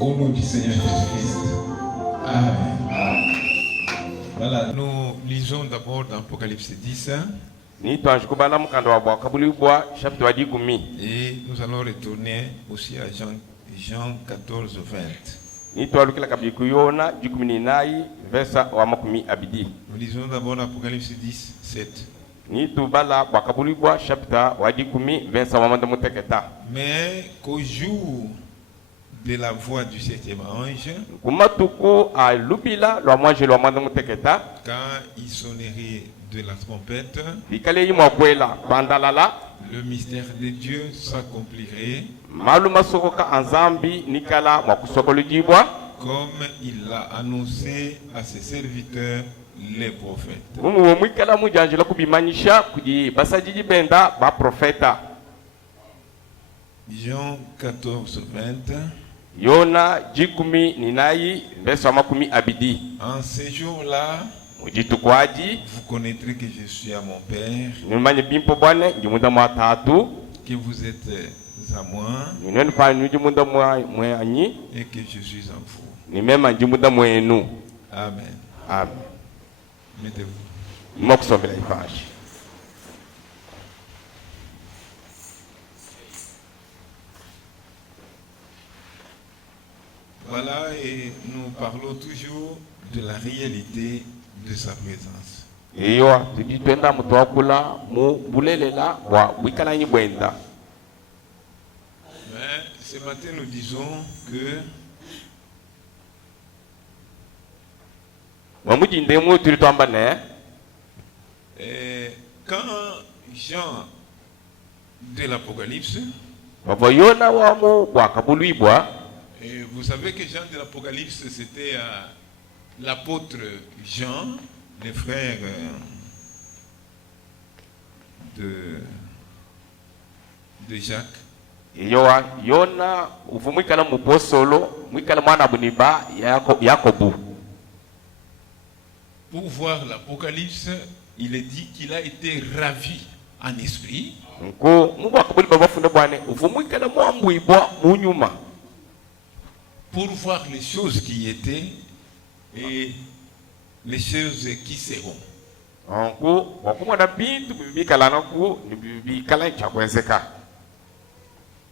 Au nom du Seigneur Jésus-Christ. Amen. Voilà, nous lisons d'abord dans Apocalypse 10. Et nous allons retourner aussi à Jean 14, 20. Nous lisons d'abord Apocalypse 10, 7. Mais qu'au jour de la voix du septième ange, quand il sonnerait de la trompette, le mystère de Dieu s'accomplirait comme il l'a annoncé à ses serviteurs les prophètes. Jean 14, 20. En ces jours-là, vous connaîtrez que je suis à mon Père, que vous êtes à moi et que je suis en vous. Amen. Amen. Mettez-vous. Voilà, et nous parlons toujours de la réalité de sa présence. Mais ce matin, nous disons que quand Jean de l'Apocalypse, et vous savez que Jean de l'Apocalypse, c'était l'apôtre Jean, les frères de Jacques. Pour voir l'Apocalypse, il est dit qu'il a été ravi en esprit. Pour voir les choses qui étaient et les choses qui seront.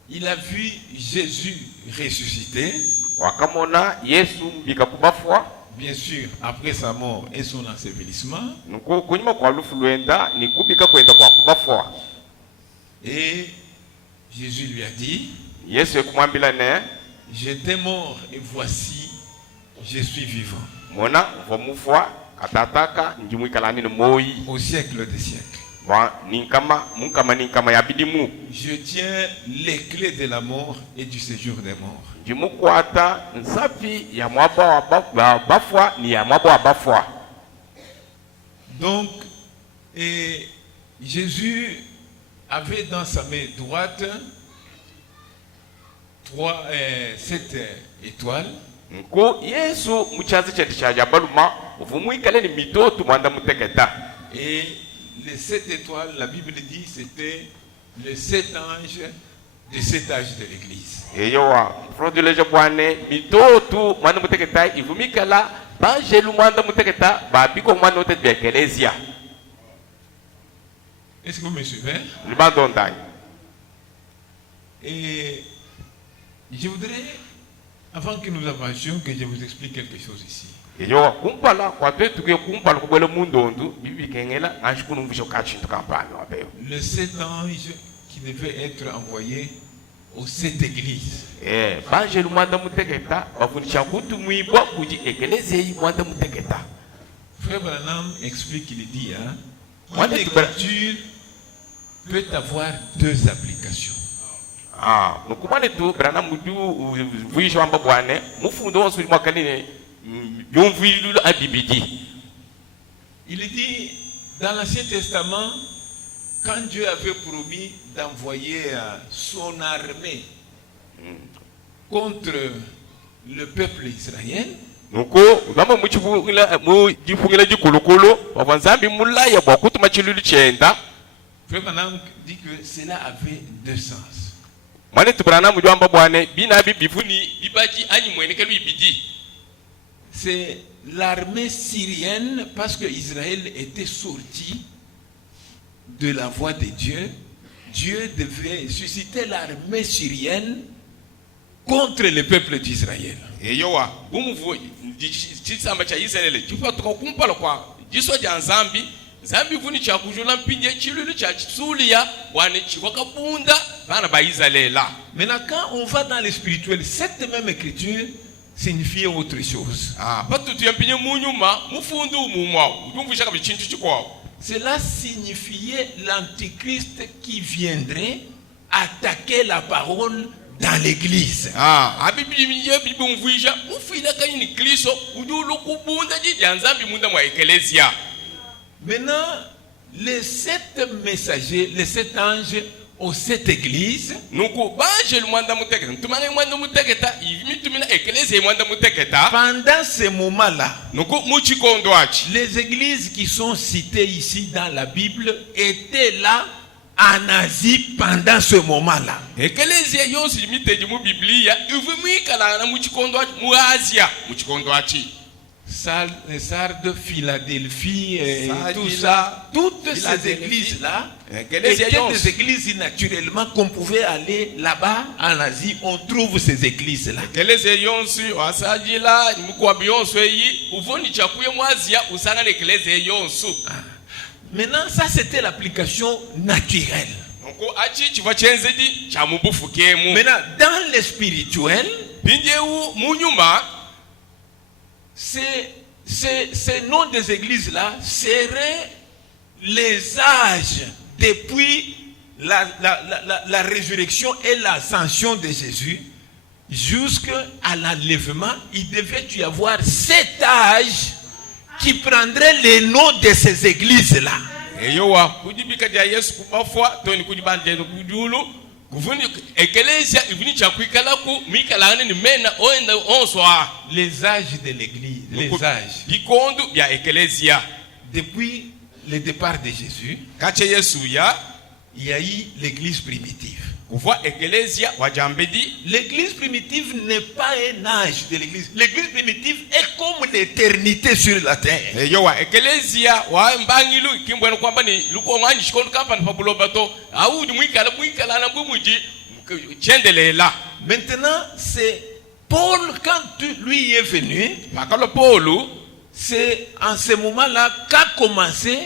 Il a vu Jésus ressuscité. Bien sûr, après sa mort et son ensevelissement. Et Jésus lui a dit, j'étais mort et voici, je suis vivant. Au siècle des siècles. Je tiens les clés de la mort et du séjour des morts. Donc, et Jésus avait dans sa main droite 7 étoiles. Et les 7 étoiles, la Bible dit, c'était les 7 anges de cet âge de l'Église. Est-ce que vous me suivez? Et je voudrais, avant que nous avancions, que je vous explique quelque chose ici. Le 7 anges qui devaient être envoyés aux 7 églises. Frère Branham explique, il dit, une écriture peut avoir 2 applications. Il dit, dans l'Ancien Testament, quand Dieu avait promis d'envoyer son armée contre le peuple israélien, Frère Branham dit que cela avait 2 sens. C'est l'armée syrienne, parce que Israël était sorti de la voie de Dieu. Dieu devait susciter l'armée syrienne contre le peuple d'Israël. Maintenant, quand on va dans le spirituel, cette même écriture signifiait autre chose. Cela signifiait l'antichrist qui viendrait attaquer la parole dans l'église. Maintenant, les 7 messagers, les 7 anges aux 7 églises, pendant ce moment-là, les églises qui sont citées ici dans la Bible étaient là en Asie pendant ce moment-là. Sardes, Philadelphie, tout ça, toutes ces églises-là étaient des églises naturellement qu'on pouvait aller là-bas en Asie, on trouve ces églises-là. Maintenant, ça c'était l'application naturelle. Maintenant, dans le spirituel, ces noms des églises-là seraient les âges depuis la résurrection et l'ascension de Jésus jusqu'à l'enlèvement. Il devait y avoir 7 âges qui prendraient les noms de ces églises-là. Les âges de l'église, les âges. Depuis le départ de Jésus, il y a eu l'église primitive. L'église primitive n'est pas un âge de l'église. L'église primitive est comme l'éternité sur la terre. Maintenant, c'est Paul, quand lui est venu, c'est en ce moment-là qu'a commencé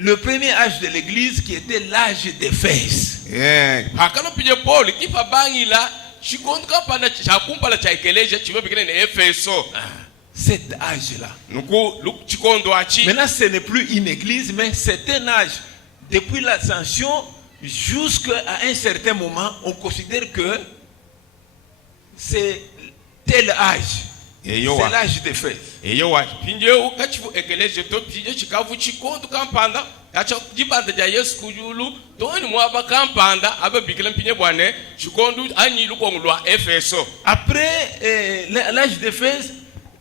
le premier âge de l'église qui était l'âge d'Éphèse. Cet âge-là. Maintenant, ce n'est plus une église, mais c'est un âge. Depuis l'ascension jusqu'à un certain moment, on considère que c'est tel âge. C'est l'âge d'Éphèse. Après l'âge d'Éphèse,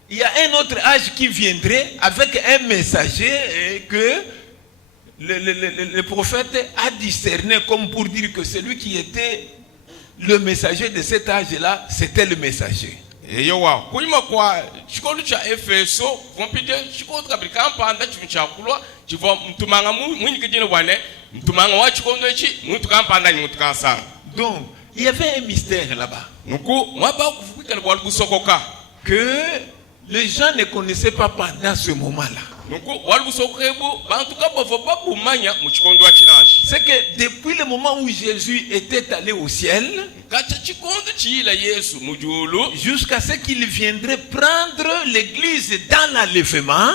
il y a un autre âge qui viendrait avec un messager que le prophète a discerné comme pour dire que celui qui était le messager de cet âge-là, c'était le messager. Donc, il y avait un mystère là-bas que les gens ne connaissaient pas pendant ce moment-là. C'est que depuis le moment où Jésus était allé au ciel, jusqu'à ce qu'il viendrait prendre l'église dans l'enlèvement,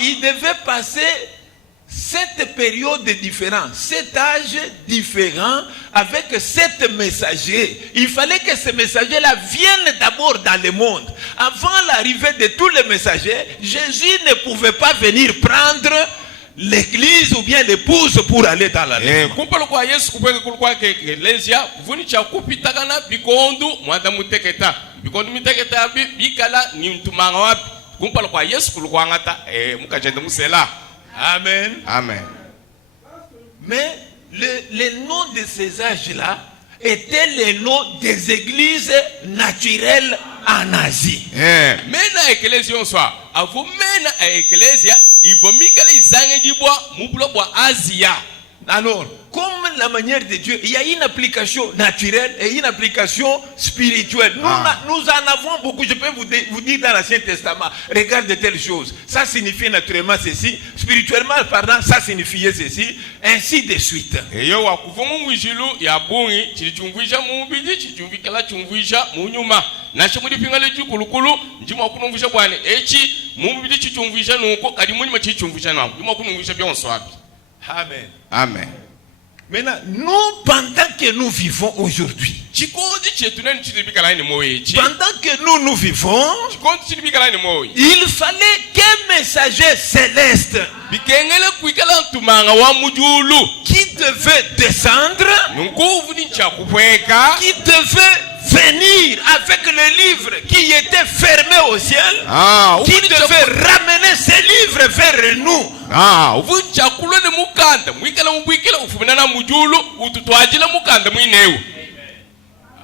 il devait passer 7 périodes différentes, 7 âges différents, avec 7 messagers. Il fallait que ces messagers-là viennent d'abord dans le monde. Avant l'arrivée de tous les messagers, Jésus ne pouvait pas venir prendre l'église ou bien l'épouse pour aller dans la vie. Amen. Amen. Mais les noms de ces âges-là étaient les noms des églises naturelles en Asie. Mena ecclesia soit avant mena ecclesia il faut mikale isange dibwa mublo bwa Asia. Alors, comme la manière de Dieu, il y a une application naturelle et une application spirituelle. Nous en avons beaucoup. Je peux vous dire dans l'Ancien Testament, regardez telle chose. Ça signifie naturellement ceci. Spirituellement parlant, ça signifiait ceci. Ainsi de suite. Et yo wakuvumu mwijilu ya bungi chilichungwisha mubiji chichumvikala chungwisha munyuma. Nashe muri pingale jukulukulu njima kunumvisha bwane echi mubiji chichungwisha nuko kadi munyuma chichungwisha nawo. Njima kunumvisha byonso wapi. Amen. Amen. Maintenant, nous, pendant que nous vivons aujourd'hui, pendant que nous vivons, il fallait qu'un messager céleste qui devait descendre, qui devait venir avec le livre qui était fermé au ciel, qui devait ramener ces livres vers nous.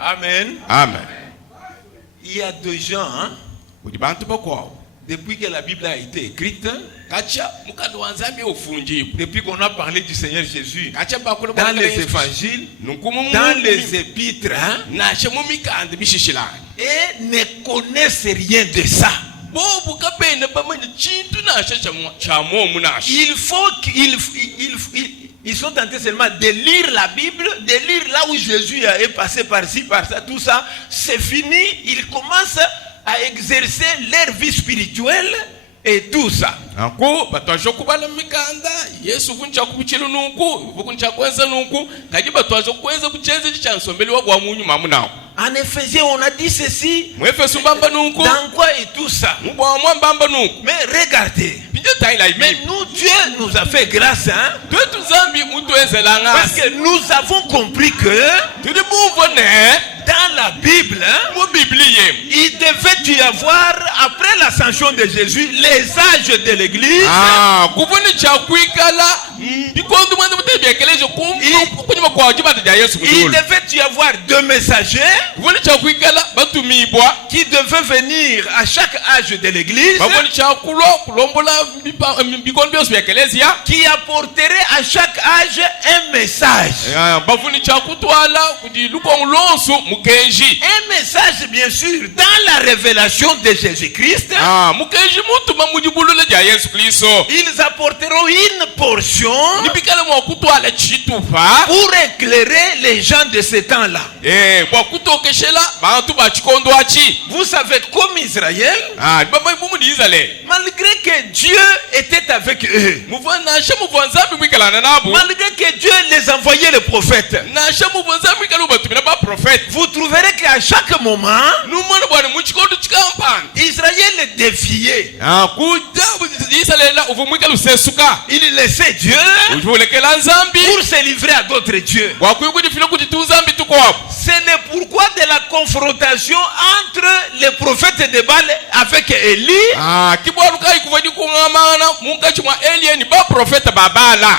Amen. Amen. Il y a des gens, depuis que la Bible a été écrite, depuis qu'on a parlé du Seigneur Jésus dans les évangiles, dans les épîtres, et ne connaissent rien de ça. Ils sont tentés seulement de lire la Bible, de lire là où Jésus est passé par-ci, par-ça, tout ça. C'est fini. Ils commencent à exercer leur vie spirituelle et tout ça. En Éphésiens, on a dit ceci. Dans quoi et tout ça. Mais regardez. Mais nous, Dieu nous a fait grâce. Parce que nous avons compris que dans la Bible, il devait y avoir, après l'ascension de Jésus, les âges de l'église. Il devait y avoir deux messagers qui devaient venir à chaque âge de l'église, qui apporteraient à chaque âge un message. Un message, bien sûr, dans la révélation de Jésus-Christ. Ils apporteront une portion pour éclairer les gens de ce temps-là. Vous savez, comme Israël, malgré que Dieu était avec eux, malgré que Dieu les envoyait les prophètes, vous trouverez qu'à chaque moment, Israël défiait. Il laissait Dieu pour se livrer à d'autres dieux. C'est le pourquoi de la confrontation entre les prophètes de Baal avec Élie.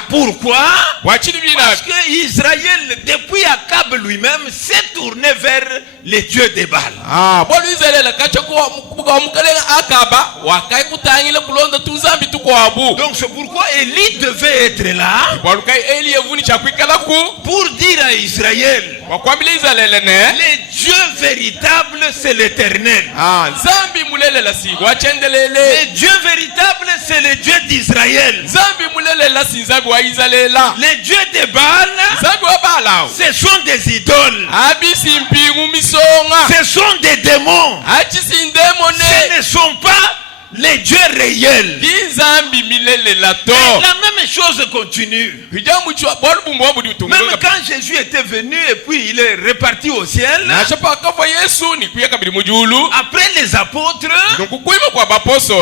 Pourquoi? Parce que Israël, depuis Akab lui-même, s'est tourné vers les dieux de Baal. Donc c'est pourquoi Élie devait être là pour dire à Israël, les dieux véritables, c'est l'Éternel. Les dieux véritables, c'est le Dieu d'Israël. Les dieux de Baal, ce sont des idoles. Ce sont des démons. Ce ne sont pas les dieux réels. La même chose continue. Même quand Jésus était venu et puis il est reparti au ciel, après les apôtres,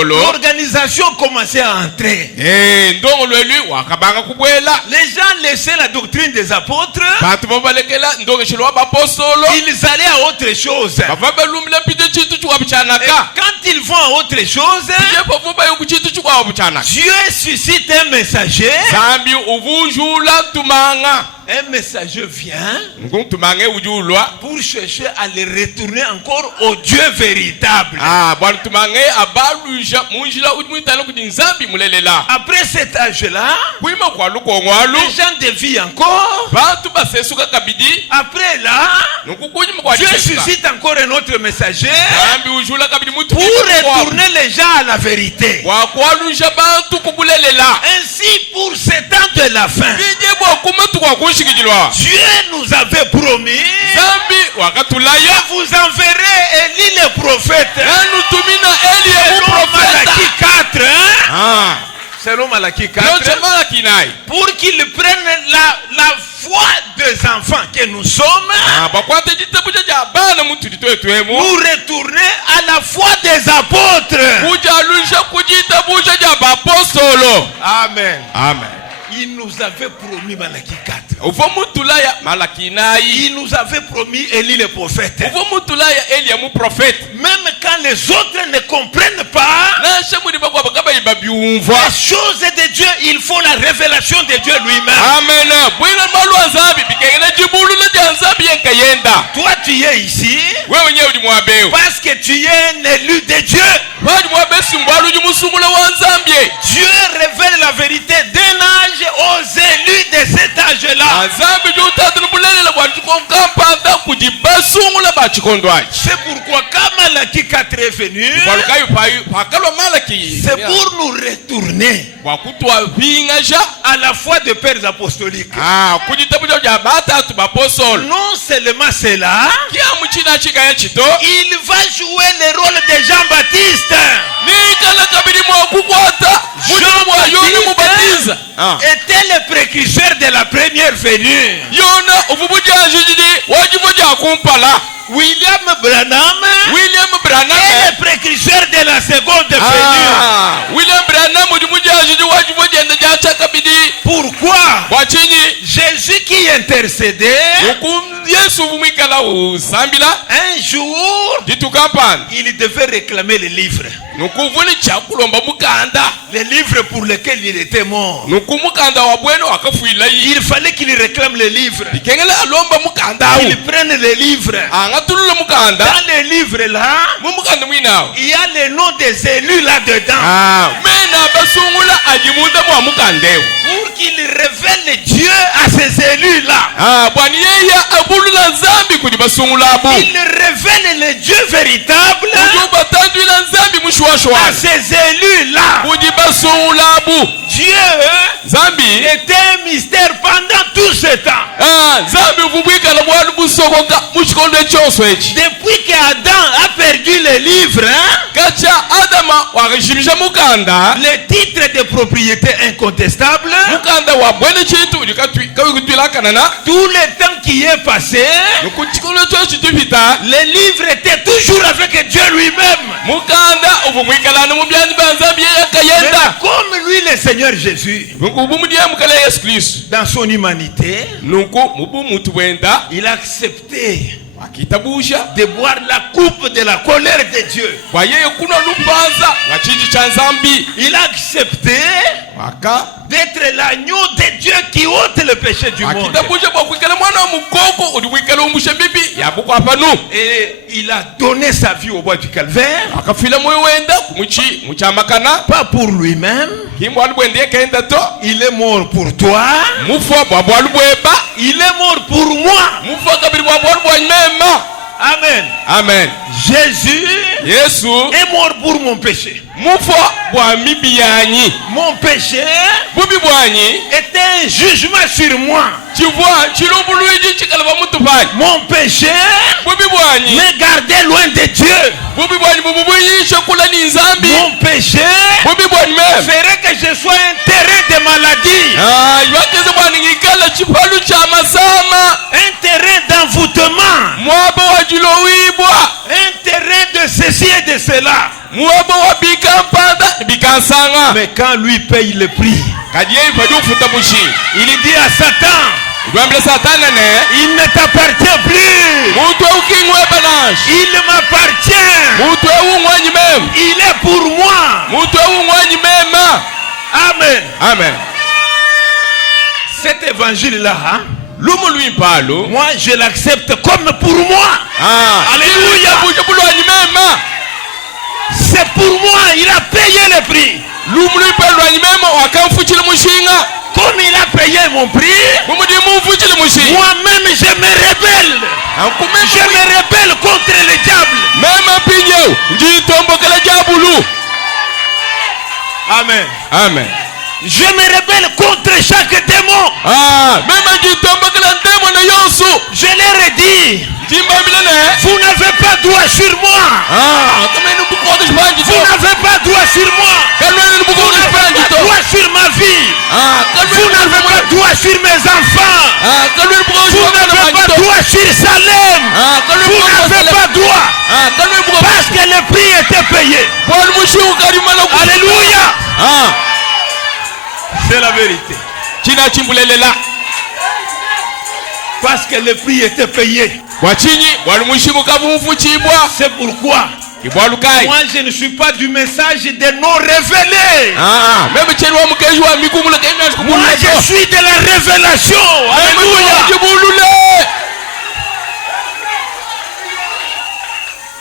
l'organisation commençait à entrer. Les gens laissaient la doctrine des apôtres, ils allaient à autre chose. Et quand ils vont à autre chose, Dieu suscite un messager un messager vient ngutumange ujulwa pour chercher à les retourner encore au Dieu véritable. bwana tumange abaluja munjila udimutalo kuti nzambi mulelela. Après cet âge-là, kuima kwa lukongwalu les gens dévient encore. bantu basesuka kabidi. Après là, nukukunyima kwa Dieu suscite encore un autre messager zambi ujula kabidi mutu pour retourner les gens à la vérité. kwa kwaluja bantu kubulelela. Ainsi, pour ce temps de la fin, bije bwa kumatu kwa kunshikijilwa Dieu nous avait promis: zambi wakatulaya je vous enverrai Élie le prophète. nanutumina Eli Selon profeta. Malachie 4, hein? Selon Malachie 4, Yote Malaki naye pour qu'ils prennent la foi des enfants que nous sommes, bakwate chitabu cha bana mutu litwetwemu nous retourner à la foi des apôtres. kujalusha kujitabu cha bapostolo. Amen. Amen. Il nous avait promis Malachie 4. uvo mutulaya Malaki naye Il nous avait promis Élie le prophète. uvo mutulaya Eli mu prophète. Même quand les autres ne comprennent pas na shemuri bakwa bakaba ibabyumva les choses de Dieu, il faut la révélation de Dieu lui-même. amen bwina malwa nzambi bikengena jibulu la nzambi yenkayenda. Toi, tu es ici wewe nyewe uli mwabeo parce que tu es un élu de Dieu. bali mwabesi mbwalu jumusumula wa nzambi. Dieu révèle la vérité d'un âge aux élus de cet âge-là. nzambi jutatu nubulelela kwa chikonkapanda kujibasungula bachikondwaji. C'est pourquoi quand Malachie 4 est venu, kwalukayo pakalwa Malaki c'est pour nous retourner wakutwa vingaja à la foi des pères apostoliques. kujitabu cha batatu bapostolo. Non seulement cela, kia muchina chikaya chito il va jouer le rôle de Jean-Baptiste. nikala kabili mwakukwata mulimu mwa Yona mubatiza Était le précurseur de la première venue. Yona uvubujanjijiji wajivoja kumpala. William Branham est le précurseur de la seconde venue. William Branham uvubujanjiji wajivoja ndajacha kabidi. Pourquoi? Wachinyi Jésus qui intercédait, Yesu vumikala usambila un jour, ditukampana il devait réclamer les livres. nukuvuni chakulomba mukanda Les livres pour lesquels il était mort. nukumukanda wa bweno akafuila yi. Il fallait qu'il réclame les livres. Ikengela alomba mukanda Il prenne les livres. angatulula mukanda Dans les livres là, mumukanda mwinao il y a les noms des élus là-dedans. mena basungula ajimunda mwa mukandeo Pour qu'il révèle Dieu à ces élus là. bwani yeye abulula nzambi kuli basungula abu Il révèle le Dieu véritable ujuba tandwila nzambi à mushwashwa ces élus là. kuli basungula abu. Dieu Nzambi était un mystère pendant tout ce temps. nzambi vubwikala bwanu busokoka muchikondo chonso echi. Depuis qu'Adam a perdu le livre, kacha adama wakashimisha mukanda le titre de propriété incontestable, mukanda wa bwene chitu kawikutwilakanana tout le temps qui est passé, nukuchikondo chonso chitupita le livre était toujours avec Dieu lui-même. mukanda uvumwikalana mubyanzi bya nzambi yeyakayenda. Mais comme lui, le Seigneur Jésus, nukubumudia mukala Yesu Kristo dans son humanité, nuku mubumutu bwenda il a accepté wakitabusha de boire la coupe de la colère de Dieu. kwa yeye kuna lupanza wa chiji cha nzambi. Il a accepté d'être l'agneau de Dieu qui ôte le péché du monde. akitabusha kwa kwikala mwana wa mukoko ulikwikala umusha bibi yabuko apanu. Et il a donné sa vie au bois du calvaire, akafila moyo wenda kumuchi muchamakana pas pour lui-même. himbo alibwendeye kenda to Il est mort pour toi. mufwa bwabwa alibweba Il est mort pour moi. mufwa kabiri bwabwa alibwanyimema. Amen. Amen. Jésus Yesu est mort pour mon péché. mufwa bwa mibi yanyi Mon péché bubi bwanyi était un jugement sur moi. chivwa chilumbuluiji chikalaba mutupani. Mon péché bubi bwanyi me gardait loin de Dieu. bubi bwanyi bububuyishe kula ni nzambi. Mon péché bubi bwanyi meme ferait que je sois un terrain de maladie, ibakeze bwani ngikala chipalu cha masama un terrain d'envoûtement, mwaba wa jilowibwa un terrain de ceci et de cela. mwaba wa bikampanda bikansanga. Mais quand lui paye le prix, kadiye ifadi ufuta bushi il dit à Satan, lwambile satana ne il ne t'appartient plus. mutu ukingwe banash Il m'appartient. mutu ungwanyi mema Il est pour moi. mutu ungwanyi mema. Amen. Amen. Cet évangile-là, Moi, je l'accepte comme pour moi. Alléluia. C'est pour moi. Il a payé le prix. Comme il a payé mon prix, moi-même je me rebelle. Je me rebelle contre le diable. Amen. Amen. Je me rebelle contre chaque démon. Je leur ai dit, vous n'avez pas droit sur moi. Vous n'avez pas droit sur moi. Vous n'avez pas droit sur ma vie. Vous n'avez pas droit sur mes enfants. Vous n'avez pas droit sur Salem. Vous n'avez pas droit. Parce que le prix était payé. Alléluia. C'est la vérité. Parce que le prix était payé. C'est pourquoi moi je ne suis pas du message des non révélés. Moi je suis de la révélation. Alléluia.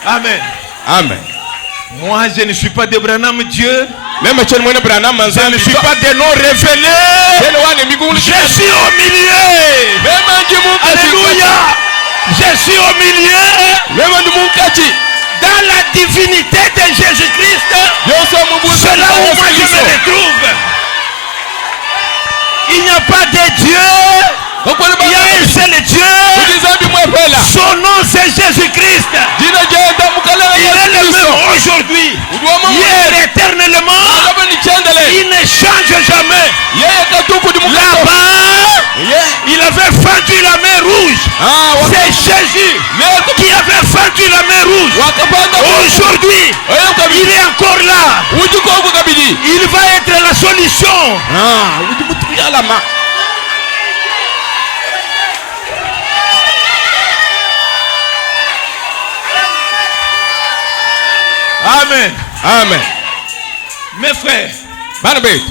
Amen. Amen. Moi je ne suis pas de Branham Dieu. Je ne suis pas des non révélés. Je suis au milieu. Alléluia. Je suis au milieu. Dans la divinité de Jésus-Christ. C'est là où moi je me retrouve. Il n'y a pas de Dieu. Il y a un seul Dieu. Son nom c'est Jésus-Christ. Il est le même aujourd'hui. Hier éternellement. Il ne change jamais. Là-bas, il avait fendu la mer rouge. C'est Jésus qui avait fendu la mer rouge. Aujourd'hui, il est encore là. Il va être la solution. Amen. Amen. Mes frères,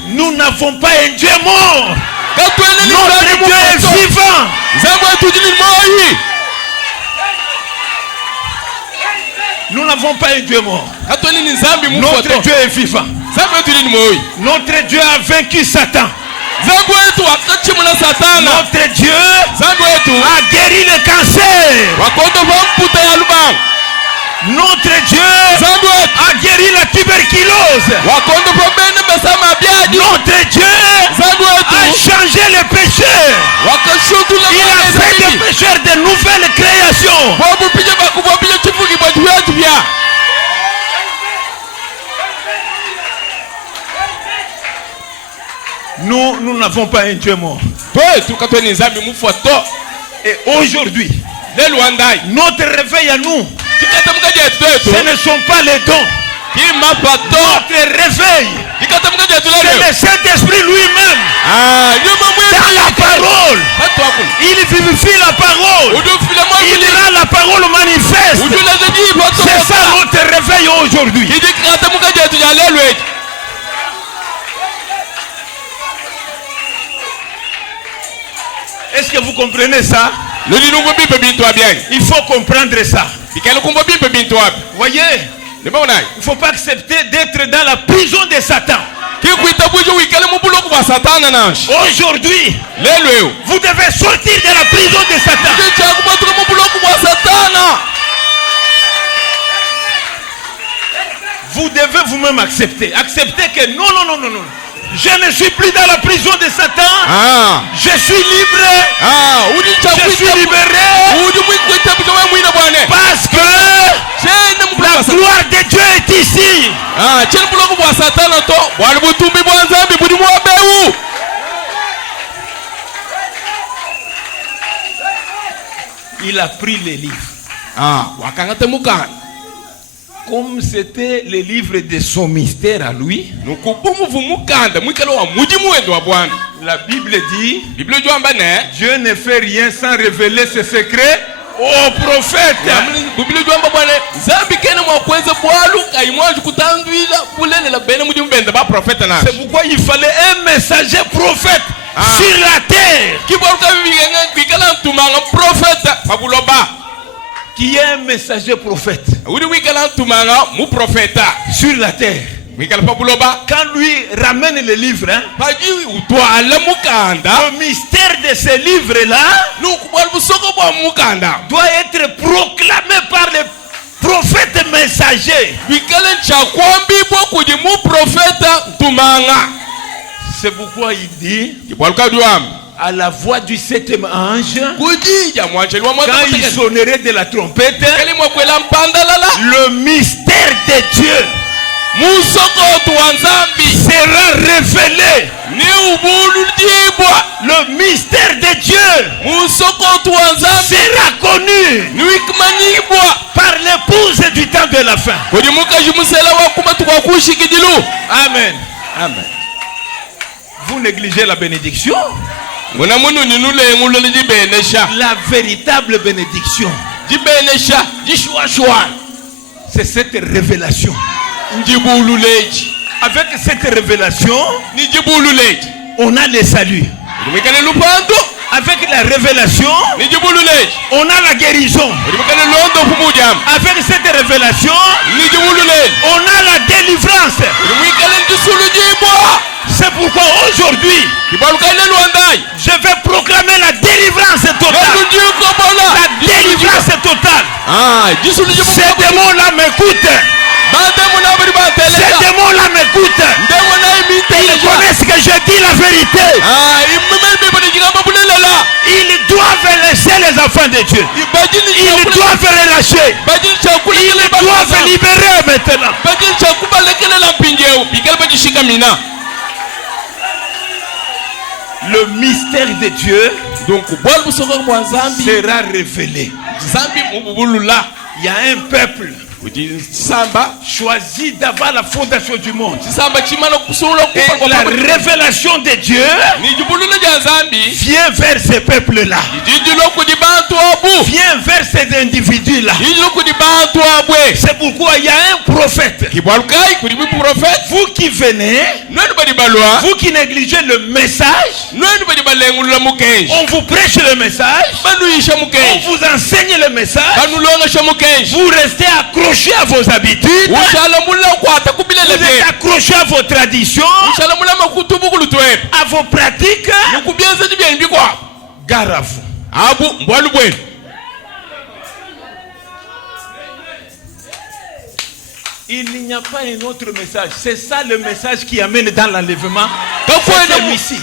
nous n'avons pas un Dieu mort. Notre Dieu est vivant. Nous n'avons pas un Dieu mort. Notre Dieu est vivant. Notre Dieu a vaincu Satan. Notre Dieu a guéri le cancer. Notre Dieu a guéri la tuberculose. Notre Dieu a changé les pécheurs. Il a fait des pécheurs de nouvelles créations. Nous n'avons pas un Dieu mort. Et aujourd'hui, notre réveil à nous, ce ne sont pas les dons. Notre réveil, c'est le Saint-Esprit lui-même. Dans la parole, il vivifie la parole. Il rend la parole manifeste. C'est ça notre réveil aujourd'hui. Est-ce que vous comprenez ça? Il faut comprendre ça. Voyez, il ne faut pas accepter d'être dans la prison de Satan. Aujourd'hui, vous devez sortir de la prison de Satan. Vous devez vous-même accepter. Accepter que non. Je ne suis plus dans la prison de Satan. Je suis libre. Je suis libéré. Parce que la gloire de Dieu est ici. Il a pris les livres. Comme c'était les livres de son mystère à lui, la Bible dit, Dieu ne fait rien sans révéler ses secrets aux prophètes. C'est pourquoi il fallait un messager prophète sur la terre. tumanga prophète pabuloba qui est un messager prophète uri wikala tumanga mu prophète sur la terre. wikala pabuloba Quand lui ramène les livres, hein, paji utwala mukanda le mystère de ces livres-là nukubal busoko bwa mukanda doit être proclamé par les prophètes messagers. wikala chakwambibwa kudi mu prophète tumanga. C'est pourquoi il dit kibwaluka duam à la voix du septième ange, kujija mwanjeli wa quand il sonnerait de la trompette, kalimwa kwela mpandalala le mystère de Dieu musoko tuanzambi sera révélé. ni ubuludibwa Le mystère de Dieu musoko tuanzambi sera connu ni wikmanibwa par l'épouse du temps de la fin. kudi mukaji musela wakuma tukwakushikidilu. Amen. Amen. Vous négligez la bénédiction, muna munu ninulengulu jibenesha la véritable bénédiction. jibenesha jishwashwa C'est cette révélation. njibululeji Avec cette révélation, ni jibululeji on a le salut. ulimikane lupando Avec la révélation, ni jibululeji on a la guérison. ulimikane londo kumujam Avec cette révélation, ni jibululeji on a la délivrance. ulimikane ndisulujibwa. C'est pourquoi aujourd'hui, kibalukane luandai je vais proclamer la délivrance totale. ndujikobola La délivrance totale. jisulujibwa. Ces démons-là m'écoutent. Ces démons-là m'écoutent. Ils connaissent que je dis la vérité. Ils doivent laisser les enfants de Dieu. Ils doivent relâcher. Ils doivent libérer maintenant. Le mystère de Dieu sera révélé. Il y a un peuple choisi d'avoir la fondation du monde. Et la révélation de Dieu vient vers ces peuples-là. Vient vers ces individus-là. C'est pourquoi il y a un prophète. Vous qui venez, vous qui négligez le message, on vous prêche le message, on vous enseigne le message, vous restez accrochés à vos habitudes, vous êtes accrochés à vos traditions, à vos pratiques. Gare à vous. Il n'y a pas un autre message. C'est ça le message qui amène dans l'enlèvement. Ici.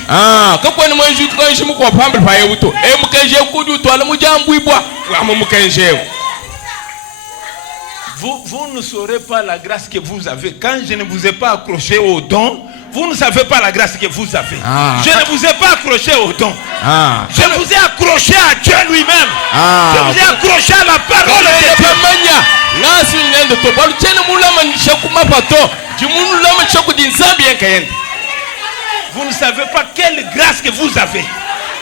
Vous ne saurez pas la grâce que vous avez. Quand je ne vous ai pas accroché au don, vous ne savez pas la grâce que vous avez. Je ne vous ai pas accroché au don. Je vous ai accroché à Dieu lui-même. Je vous ai accroché à la parole de Dieu. Vous ne savez pas quelle grâce que vous avez.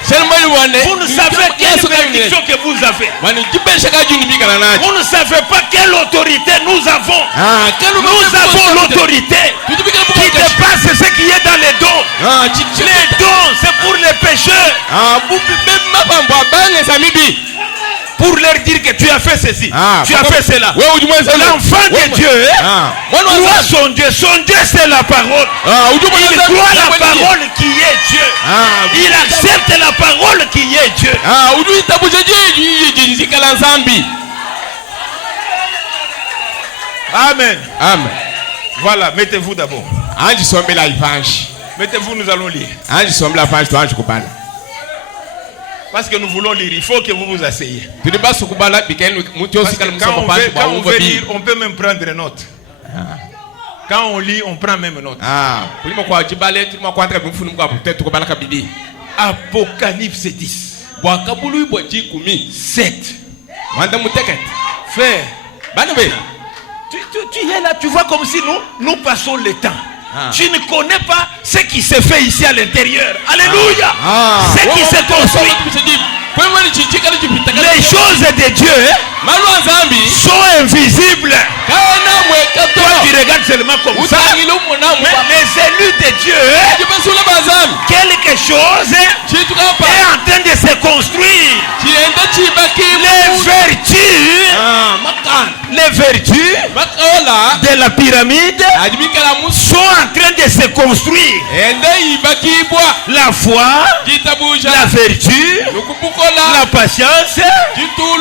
Vous ne savez quelle bénédiction que vous avez. Vous ne savez pas quelle autorité nous avons. Nous avons l'autorité qui dépasse ce qui est dans les dons. Les dons, c'est pour les pécheurs. Pour leur dire que tu as fait ceci, tu as fait cela. L'enfant de Dieu croit son Dieu. Son Dieu, c'est la parole. Il croit la parole qui est Dieu. Il accepte la parole qui est Dieu. Amen. Amen. Voilà, mettez-vous d'abord. Mettez-vous, nous allons lire. Parce que nous voulons lire, il faut que vous vous asseyez. Parce que quand on veut lire, on peut même prendre des notes. Quand on lit, on prend même note. Apocalypse 10. 7. Frère, tu es là, tu vois comme si nous passons le temps. Tu ne connais pas ce qui se fait ici à l'intérieur. Alléluia. Ce qui se construit. Les choses de Dieu sont invisibles. Toi, tu regardes seulement comme ça. Mais les élus de Dieu, quelque chose est en train de se construire. Les vertus de la pyramide sont en train de se construire. La foi, la vertu, la patience,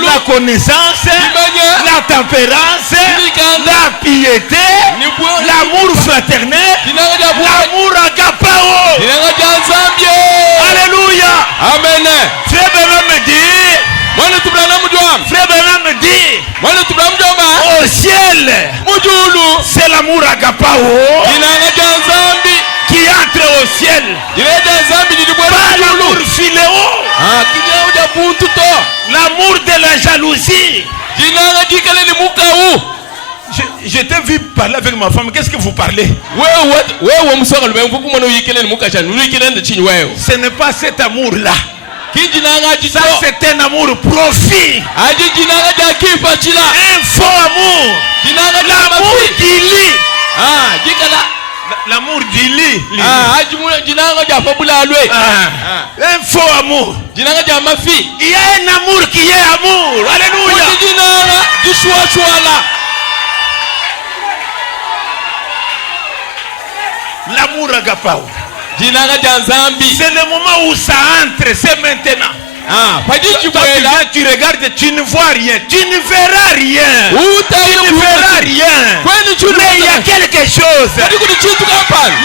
la connaissance, la tempérance, la piété, l'amour fraternel, l'amour agapao. Alléluia. Amen. Frère Branham me dit, Frère Branham me dit, au ciel, c'est l'amour agapao qui entre au ciel. Pas l'amour philéo, l'amour de la jalousie. Je t'ai vu parler avec ma femme. Qu'est-ce que vous parlez? Ce n'est pas cet amour-là. Ça, c'est un amour profit. Un faux amour. L'amour du lit. L'amour du lit. Un faux amour. Il y a un amour qui est amour. Alléluia. L'amour agapao. C'est le moment où ça entre, c'est maintenant. Tu regardes, tu ne vois rien, tu ne verras rien. Tu ne verras rien. Mais il y a quelque chose.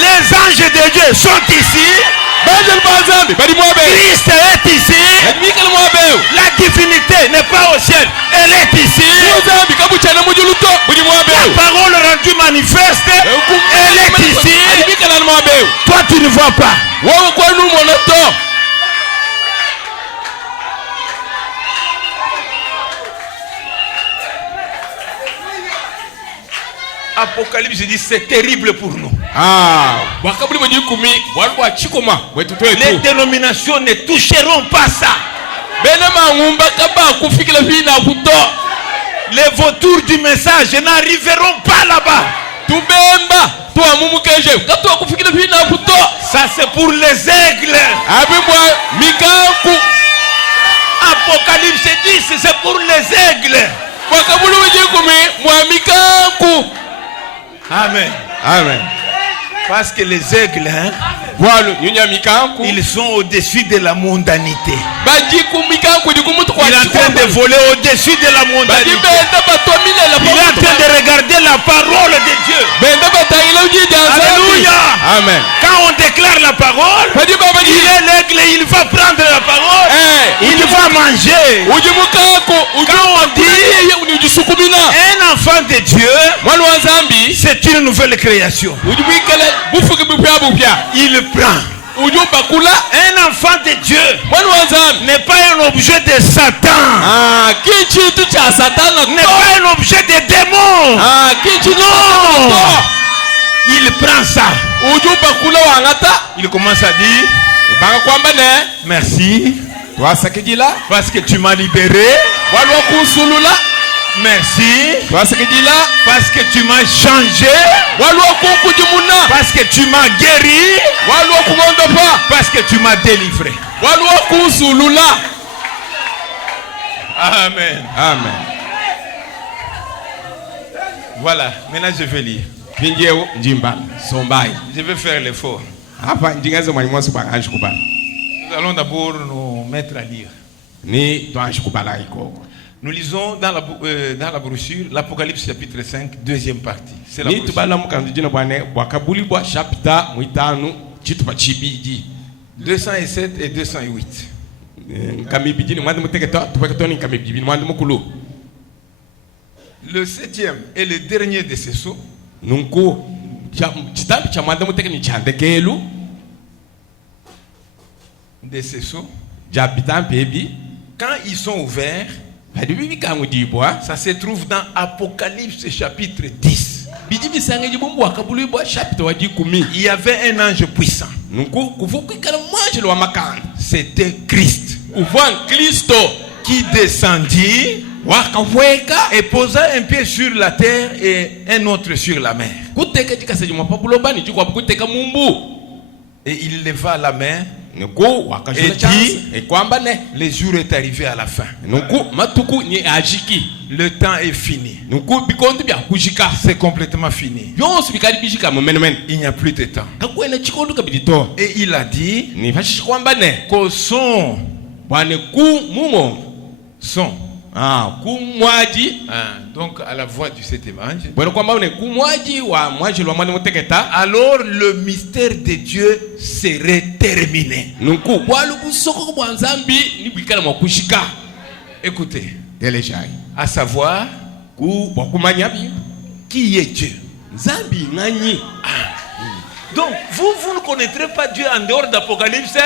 Les anges de Dieu sont ici. Christ est ici. La divinité n'est pas au ciel, elle est ici. La parole rendue manifeste, elle est ici. Toi tu ne vois pas. Apocalypse dit c'est terrible pour nous. Les dénominations ne toucheront pas ça. Les vautours du message n'arriveront pas là-bas. Ça c'est pour les aigles. Apocalypse 10 c'est pour les aigles. Amen. Amen. Parce que les aigles, ils sont au-dessus de la mondanité. Il est en train de voler au-dessus de la mondanité. Il est en train de regarder la parole de Dieu. Alléluia. Amen. Quand on déclare la parole, il est l'aigle, il va prendre la parole, il va manger. Quand on dit un enfant de Dieu, c'est une nouvelle création. Il prend. Un enfant de Dieu n'est pas un objet de Satan. N'est pas un objet de démon. Non. Il prend ça. Il commence à dire merci parce que tu m'as libéré. Merci parce que tu m'as changé, parce que tu m'as guéri, parce que tu m'as délivré. Amen. Amen. Voilà, maintenant je vais lire. Je vais faire l'effort. Nous allons d'abord nous mettre à lire. Nous lisons dans la brochure l'Apocalypse chapitre 5, deuxième partie. C'est la brochure. 207 et 208. Le septième et le dernier de ces sceaux quand ils sont ouverts, ça se trouve dans Apocalypse chapitre 10. Il y avait un ange puissant. C'était Christ. uvan Kristo qui descendit wakaweka et posa un pied sur la terre et un autre sur la mer. kuteka chikaseje mapapuloba ni chikwa kuteka mumbu Et il leva la main nuku wakashula et chansi dit, kwamba ne le jour est arrivé à la fin. nuku matuku ni ajiki Le temps est fini. nuku bikondu bya kushika C'est complètement fini. byonse bikali bishika mu menemene Il n'y a plus de temps. kakwena chikondu kabidito Et il a dit ni fashishi kwamba ne qu'au son, bwane ku mumo ku mwaji donc à la voix du septième ange, bwana kwamba ne ku mwaji wa mwaji lwa mwana muteketa alors le mystère de Dieu serait terminé. nuku bwalu busoko bwa nzambi ni bwikala mwa kushika. Écoutez, Delejai à savoir ku wakumanya bi qui est Dieu. nzambi nganyi. Donc vous ne connaîtrez pas Dieu en dehors d'Apocalypse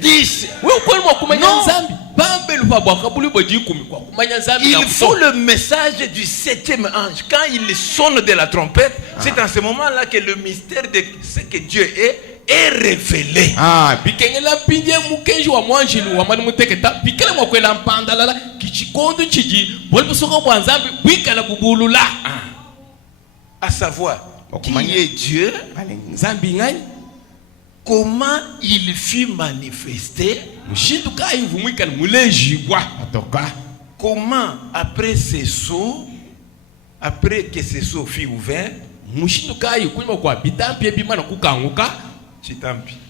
10. Wewe kweli mwakumanya Non. nzambi bambelu pa bwakabuli bodi kumi kwa kumanya nzambi Il na faut kuso. le message du septième ange. Quand il sonne de la trompette, c'est en ce moment-là que le mystère de ce que Dieu est révélé. Bikengela pinje mukenji wa mwanjilu wa mwana muteketa bikela mwakwela mpandalala kichikondo chiji boli busoko bwa nzambi bwikala bubulula. À savoir qui est Dieu, nzambi ngani comment il fut manifesté, mushinduka ivumwika mulejibwa atoka comment après ces sceaux, après que ces sceaux furent ouverts, mushinduka ikulima kwa bitampi ebimana kukanguka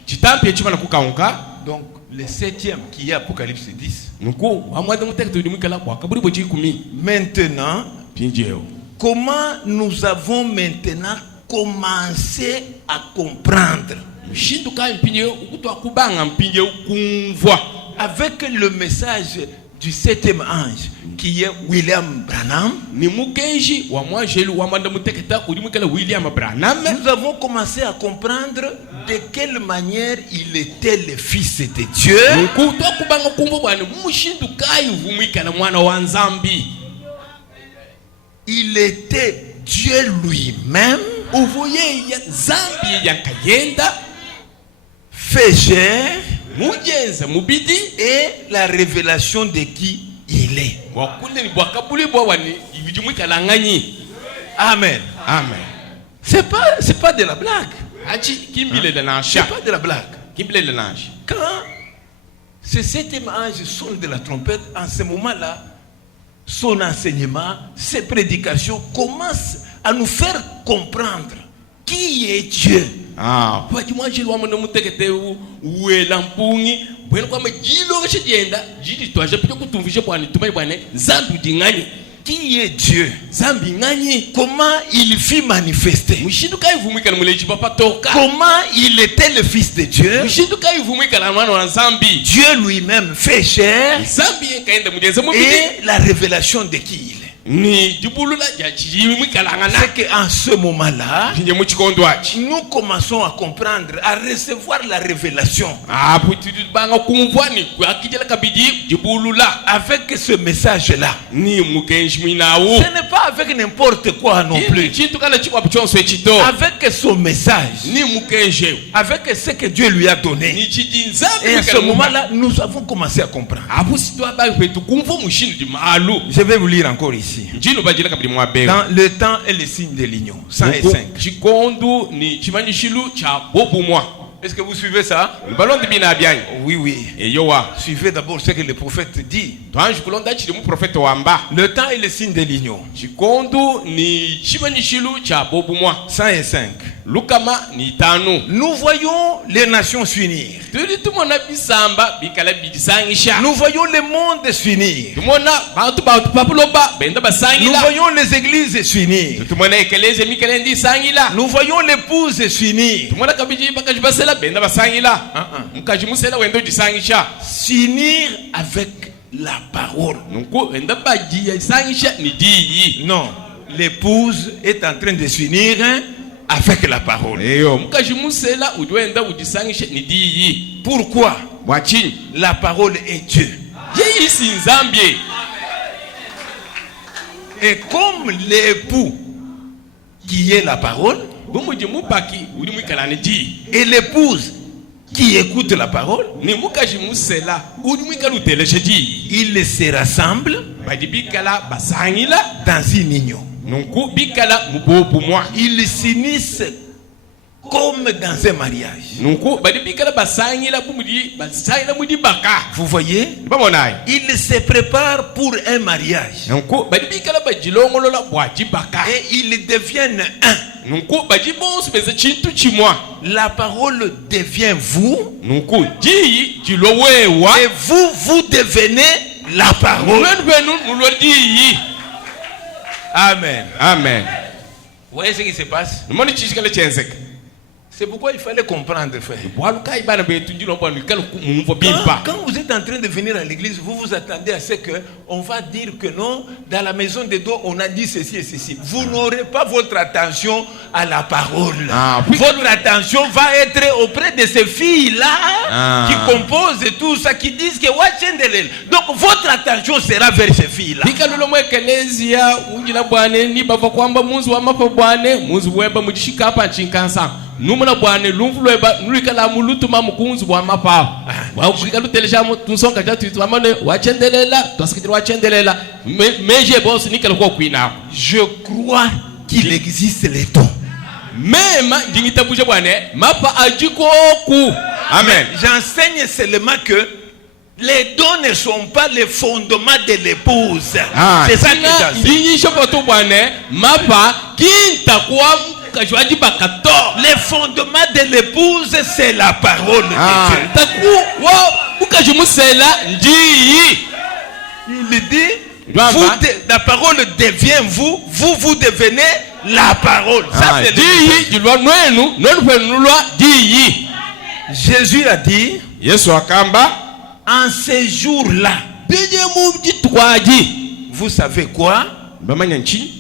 chitampi chimana kukanguka. Donc le septième qui est Apocalypse 10. Nuko amwade muteketa udimwikala kwa kaburi boji kumi. Maintenant, Pinjeo comment nous avons maintenant commencé à comprendre mushinduka impinje ukutwa kubanga mpinje kumvwa avec le message du septième ange qui est William Branham. ni mukenji wa mwanjelu wa manda muteketa udimwikala William Branham. Nous avons commencé à comprendre de quelle manière il était le fils de Dieu. Ukutwa kubanga kumvwa bwana mushinduka ivumwikala mwana wa nzambi. Il était Dieu lui-même, Uvuye ya nzambi yankayenda fait chair, mujenza mubidi et la révélation de qui il est. wakule ni bwakabuli bwa wani ibijumwikala nganyi. Amen. Amen. C'est pas de la blague. Achi kimbile le C'est nansha pas de la blague. kimbile le nansha. Quand ce septième ange sonne de la trompette, en ce moment-là, son enseignement, ses prédications commencent à nous faire comprendre qui est Dieu. Bwaji mwanjelu wa mwana mutekete uwela mpungi bwena kwa majilo kashijenda jiji twaje pito kutumvisha bwana tumai bwana nzambi dingani. Qui est Dieu? Nzambi ngani Comment il fut manifesté? mushinduka ivumwikala muleji papa toka. Comment il était le fils de Dieu? mushinduka ivumwikala mwana wa nzambi. Dieu lui-même fait chair Nzambi kaenda mujenza mubidi et la révélation de qui il est. ni jibulula ya chimwikala ngana. C'est qu'en ce moment-là, Pinje muchikondo achi nous commençons à comprendre, à recevoir la révélation. puti banga kumvwa ni akijela kabidi jibulula Avec ce message-là. ni mukenji mwinawo. Ce n'est pas avec n'importe quoi non plus. Chintu kana chikwa chonso echito Avec son message. ni mukenje Avec ce que Dieu lui a donné. ni chijinza. Et à ce moment-là, nous avons commencé à comprendre. Je vais vous lire encore ici. Dans le temps et le signe de l'union. 105. Est-ce que vous suivez ça? Oui, oui. Suivez d'abord ce que le prophète dit. Le temps et le signe de l'union. 105. Nous voyons les nations s'unir. Nous voyons le monde s'unir. Nous voyons les églises s'unir. Nous voyons l'épouse s'unir. S'unir avec la parole. Non, l'épouse est en train de s'unir avec la parole. Pourquoi? La parole est Dieu. Et comme l'époux qui est la parole, et l'épouse qui écoute la parole, ni mukaji musela udi mwikalu teleshedi ils se rassemblent badi bikala basangila dans une union. nunku bikala mubobu mwa Ils s'unissent comme dans un mariage. nunku badi bikala basangila bumudi basangila mudi baka Vous voyez, bamonai ils se préparent pour un mariage nunku badi bikala bajilongolola bwaji baka et ils deviennent un. nunku baji bonsu beze chintu chimwa La parole devient vous nunku jiyi jilowewa et vous devenez la parole. nwenubenu nulodiyi Amen. amen Vous voyez ce qui se passe? numoni chishikale chenzeka C'est pourquoi il fallait comprendre, frère. bwalukai bana betu njilo bwanu ikala kumumvo bimpa Quand vous êtes en train de venir à l'église, vous vous attendez à ce qu'on va dire que non, dans la maison de Dieu, on a dit ceci et ceci. Vous n'aurez pas votre attention à la parole. Votre attention va être auprès de ces filles-là qui composent et tout ça, qui disent que Wachendelel. Donc votre attention sera vers ces filles-là. bikalulo mwekelezia unjila bwane ni bava kwamba munzu wa mapa bwane munzu weba mujishika hapa chinkansa numuna bwane lumvulweba nulikala mulutuma mukunzu bwa mapa wabikalu telesha tunsonga jatu tuamane wachendelela twasikitira wachendelela meje boss nikala kwa kuina Je crois qu'il existe les dons. mema njingitabuje bwane mapa ajikoku amen. J'enseigne seulement que les dons ne sont pas les fondements de l'épouse. C'est ça que j'enseigne. Njingisho poto bwane mapa kinta kwa kajwaji bakato Les fondements de l'épouse, c'est la parole de Dieu. taku wa ukajumusela njiyi Il dit, la parole devient vous, vous devenez la parole. Ça, c'est le njiyi jilwa nwenu nwenu penulwa njiyi Jésus a dit, Yesu akamba en ces jours-là, bije mujitwaji vous savez quoi? bamanya nchi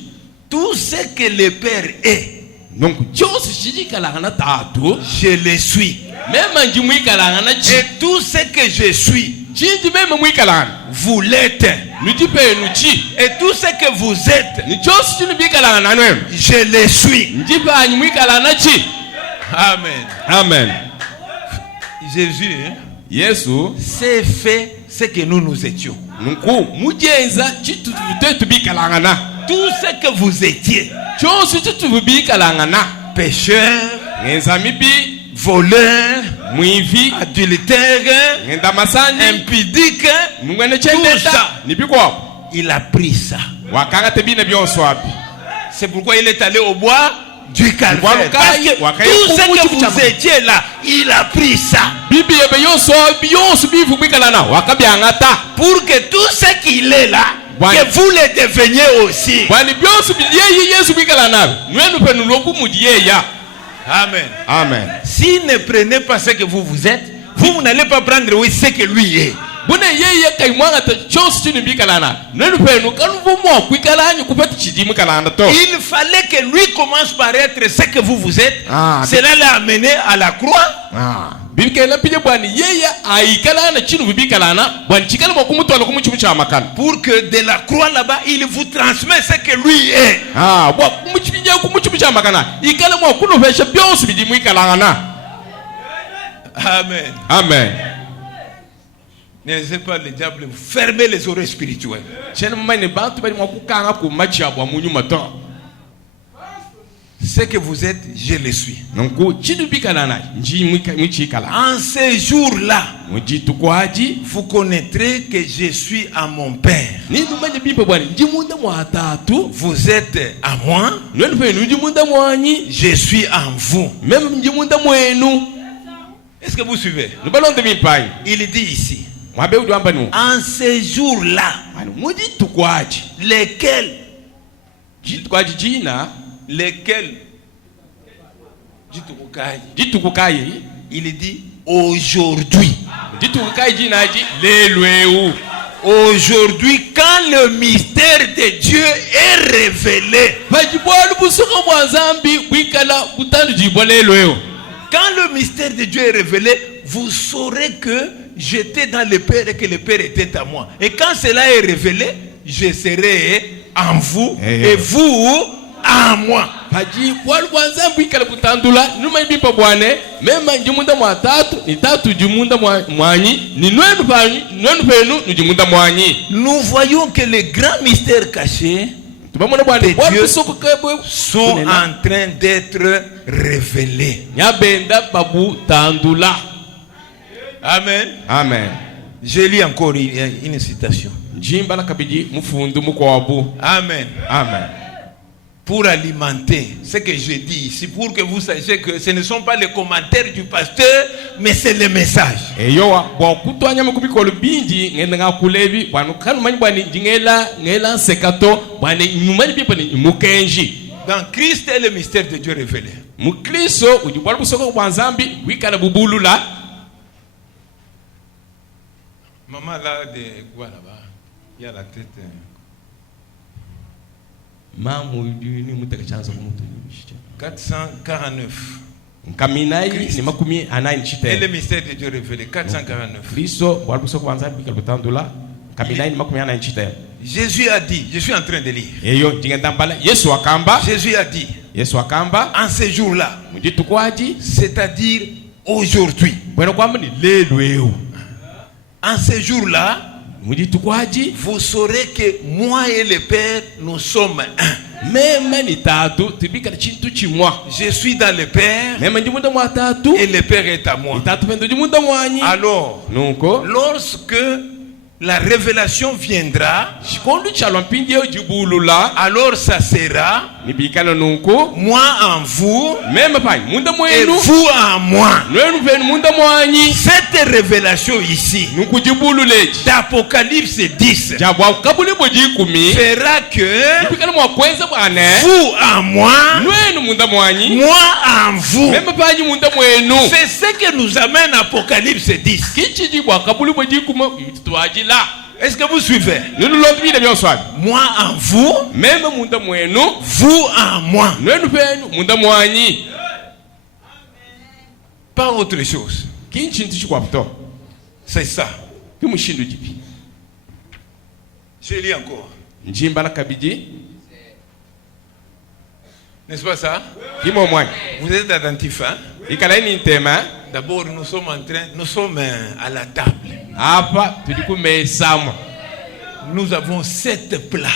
Tout ce que le Père est, donc chose shijikalangana tatu je le suis. mema njimwikalangana chi Et tout ce que je suis, chinji mema mwikalangana vous l'êtes. nujipenu chi Et tout ce que vous êtes, ni chose chinu bikalangana nwenu je le suis. njipanyi mwikalangana chi Amen. amen. Jésus Yesu s'est fait ce que nous étions. nunku mujenza chitutetu bikalangana Tout ce que vous étiez, chose chitubu bikalangana pécheurs, ngenza mibi voleurs, mwivi adultères, ngenda masanji impudiques, mungwene tout chendeta ça. nipikwapo Il a pris ça. wakanga tebina byonso wapi C'est pourquoi il est allé au bois du Calvaire. Bois Parce que Wakaya tout ce que Kumuchu vous étiez là, il a pris ça. bibi yebe yonso bifu bikalana wakabyangata Pour que tout ce qu'il est là, que vous le deveniez aussi. bwani byonso biliyeyi Yesu bikalana nwenu penu lokumudieya Amen. amen. S'il ne prenait pas ce que vous êtes, vous n'allez pas prendre oui, ce que lui est. bune yeye kaimwanga ta chose chinu bikalana nwenu penu kanuvumo kwikalanyi kupeti chidimu kalana to Il fallait que lui commence par être ce que vous êtes. Cela l'a amené à la croix. bibikela pije bwani yeye aikalana chinu bikalana bwani chikala mokumutwala kumuchimu cha makana Pour que de la croix là-bas, il vous transmet ce que lui est. bwa kumuchipinja kumuchimu cha makana ikala mwa kunovesha byonso bidimu ikalana Amen. amen. Ne laissez pas le diable fermer les oreilles spirituelles. chene mumane bantu bali mwakukanga ku machabwa munyuma to Ce que vous êtes, je le suis. nonku chinu bikalana nji mwichikala En ces jours-là, mujitukwaji vous connaîtrez que je suis à mon Père. ninumanye bimpe bwani njimunda mwatatu Vous êtes à moi, nwenu penu njimunda mwanyi je suis en vous. meme njimunda mwenu Est-ce que vous suivez? nubalonde bimpai Il dit ici, mwabe udwamba nu en ces jours-là, mujitukwaji lesquels, jitukwaji jina lesquels, jitukukayi il dit aujourd'hui. jitukukayi jinaji lelweu Aujourd'hui, quand le mystère de Dieu est révélé, bajibwalu busuka bwa zambi bwikala butandu jibwa lelweu quand le mystère de Dieu est révélé, vous saurez que j'étais dans le Père et que le Père était à moi. Et quand cela est révélé, je serai en vous et vous en moi. paji bwali bwanzambu ikala kutandula numa ibipa bwane mema njimunda mwa tatu ni tatu jimunda mwanyi ni nwenu penu ni jimunda mwanyi. Nous voyons que les grands mystères cachés de Dieu sont en train d'être révélés. Nyabenda babu tandula. Amen. Amen. Je lis encore une citation. Amen. Amen. Pour alimenter ce que je dis ici, pour que vous sachiez que ce ne sont pas les commentaires du pasteur, mais c'est le message. Dans Christ est le mystère de Dieu révélé. Maman là de quoi là-bas? Il y a la tête. « 449. Et le mystère de Dieu révélé. 449. Jésus a dit, je suis en train de lire. Jésus a dit, en ce jour-là, c'est-à-dire aujourd'hui, en ce jour-là, vous saurez que moi et le Père, nous sommes un. Je suis dans le Père et le Père est à moi. Alors, lorsque la révélation viendra, alors ça sera moi en vous et vous en moi. Cette révélation ici d'Apocalypse 10 fera que vous en moi, moi en vous. C'est ce que nous amène Apocalypse 10. Est-ce que vous suivez? Moi en vous, vous en moi. Pas autre chose. C'est ça. Je lis encore. N'est-ce pas ça? Vous êtes attentifs, hein? D'abord, nous sommes à la table. Nous avons 7 plats.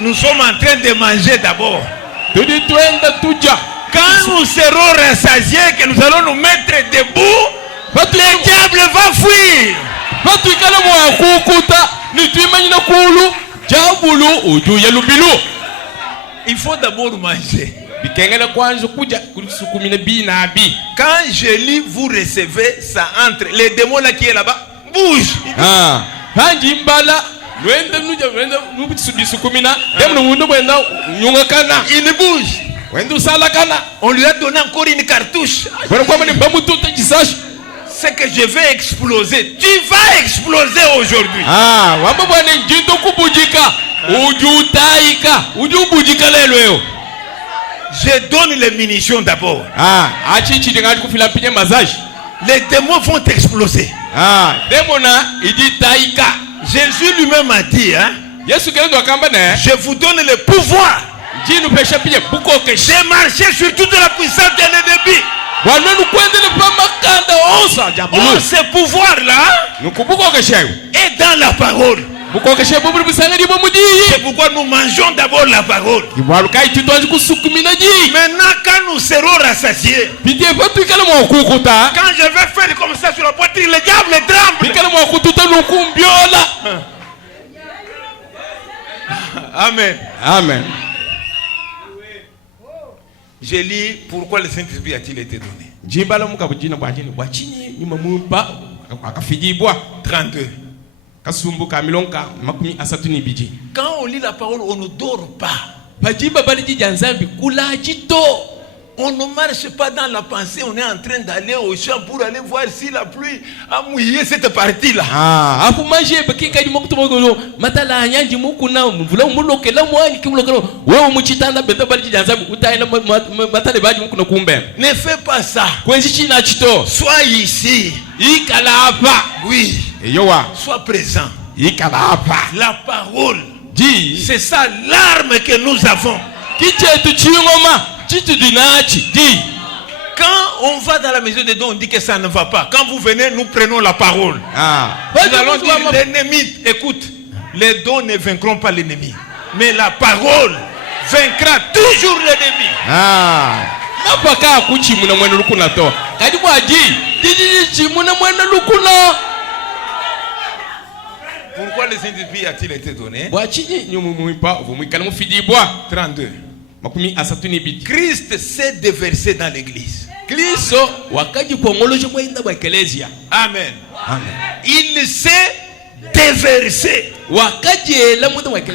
Nous sommes en train de manger d'abord. Quand nous serons rassasiés, que nous allons nous mettre debout, le diable va fuir. Il faut d'abord manger. Quand je lis, vous recevez, ça entre. Les démons là qui est là-bas, bougent. Il bouge. On lui a donné encore une cartouche. Ce que je vais exploser, tu vas exploser aujourd'hui. Je donne les munitions d'abord. Les démons vont exploser. Jésus lui-même a dit, hein, je vous donne le pouvoir de marcher sur toute la puissance de l'ennemi. Ce pouvoir-là est dans la parole. C'est pourquoi nous mangeons d'abord la parole. Maintenant, quand nous serons rassasiés, quand je vais faire comme ça sur la poitrine, le diable tremble. Amen. Amen. Je lis pourquoi le Saint-Esprit a-t-il été donné. 32. Quand on lit la parole, on ne dort pas. On ne marche pas dans la pensée, on est en train d'aller au champ pour aller voir si la pluie a mouillé cette partie-là. Ne fais pas ça. Sois ici. Oui. Sois présent. La parole C'est ça l'arme que nous avons. Quand on va dans la maison de Dieu, on dit que ça ne va pas. Quand vous venez, nous prenons la parole. Nous allons dire l'ennemi, écoute, les dons ne vaincront pas l'ennemi. Mais la parole vaincra toujours l'ennemi. Pourquoi les individus a-t-il été donné? 32. Christ s'est déversé dans l'église. Amen. Il s'est déversé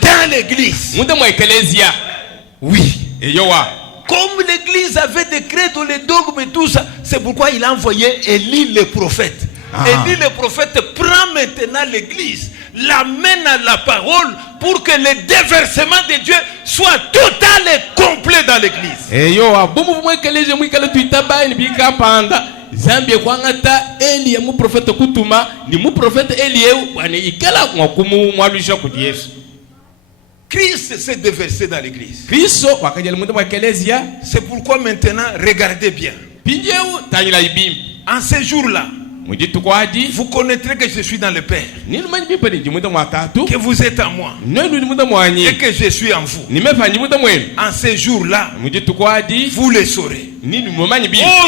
dans l'église. Oui. Comme l'église avait des credos, les dogmes et tout ça, c'est pourquoi il a envoyé Élie le prophète. Élie le prophète prend maintenant l'église, l'amène à la parole pour que le déversement de Dieu soit total et complet dans l'église. Christ s'est déversé dans l'église. C'est pourquoi maintenant, regardez bien. En ces jours-là, vous connaîtrez que je suis dans le Père, que vous êtes en moi et que je suis en vous. En ces jours-là, vous le saurez.